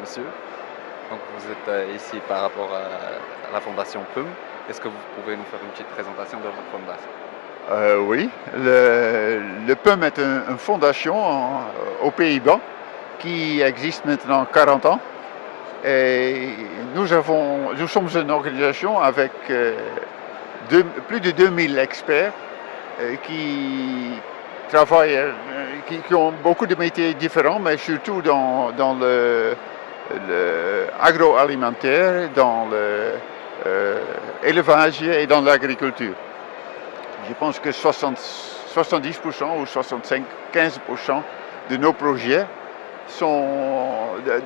monsieur. Donc vous êtes ici par rapport à la fondation PUM. Est-ce que vous pouvez nous faire une petite présentation de votre fondation? Oui, le PUM est une fondation aux Pays-Bas qui existe maintenant 40 ans. Et nous sommes une organisation avec plus de 2000 experts qui travaillent, qui ont beaucoup de métiers différents, mais surtout dans le agroalimentaire, dans l'élevage et dans l'agriculture. Je pense que 70% ou 75-15% de nos projets sont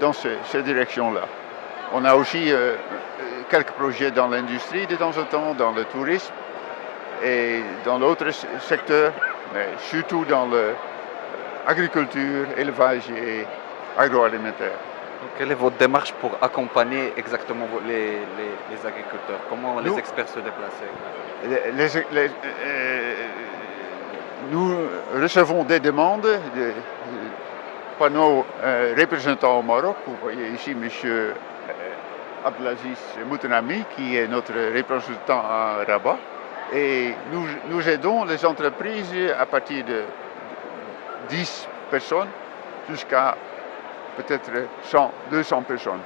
dans cette direction-là. On a aussi quelques projets dans l'industrie de temps en temps, dans le tourisme et dans d'autres secteurs, mais surtout dans l'agriculture, élevage et agroalimentaire. Donc, quelle est votre démarche pour accompagner exactement les agriculteurs? Comment les experts se déplacent? Nous recevons des demandes par nos représentants au Maroc. Vous voyez ici M. Abdelaziz Moutenami, qui est notre représentant à Rabat. Et nous aidons les entreprises à partir de 10 personnes jusqu'à peut-être 100, 200 personnes.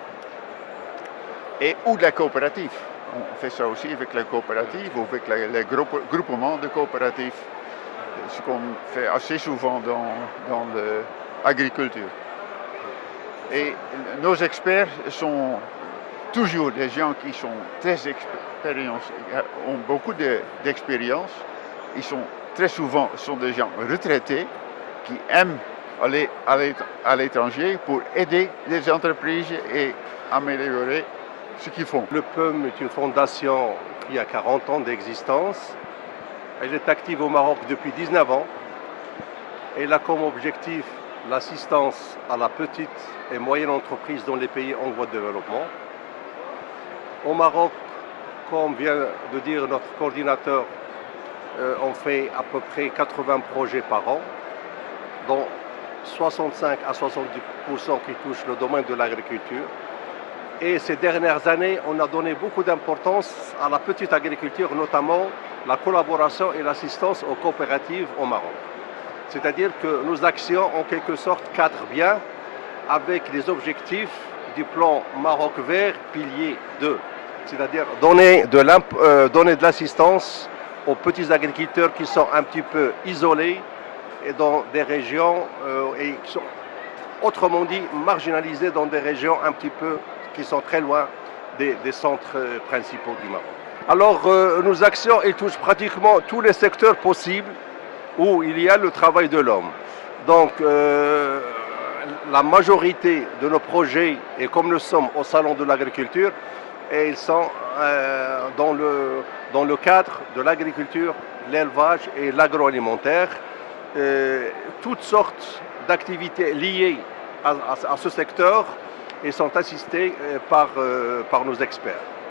Ou de la coopérative. On fait ça aussi avec la coopérative ou avec les groupements de coopératives, ce qu'on fait assez souvent dans l'agriculture. Et nos experts sont toujours des gens qui sont très expérimentés, ont beaucoup d'expérience. Ils sont très souvent des gens retraités qui aiment aller à l'étranger pour aider les entreprises et améliorer ce qu'ils font. Le PUM est une fondation qui a 40 ans d'existence. Elle est active au Maroc depuis 19 ans. Elle a comme objectif l'assistance à la petite et moyenne entreprise dans les pays en voie de développement. Au Maroc, comme vient de dire notre coordinateur, on fait à peu près 80 projets par an, dont 65 à 70% qui touchent le domaine de l'agriculture. Et ces dernières années, on a donné beaucoup d'importance à la petite agriculture, notamment la collaboration et l'assistance aux coopératives au Maroc. C'est-à-dire que nos actions, en quelque sorte, cadrent bien avec les objectifs du plan Maroc vert, pilier 2. C'est-à-dire donner de l'assistance aux petits agriculteurs qui sont un petit peu isolés et dans des régions, et qui sont, autrement dit, marginalisés dans des régions un petit peu qui sont très loin des centres principaux du Maroc. Alors, nos actions, elles touchent pratiquement tous les secteurs possibles où il y a le travail de l'homme. Donc, la majorité de nos projets, et comme nous sommes au Salon de l'agriculture, ils sont dans le cadre de l'agriculture, l'élevage et l'agroalimentaire. Toutes sortes d'activités liées à ce secteur et sont assistés par nos experts.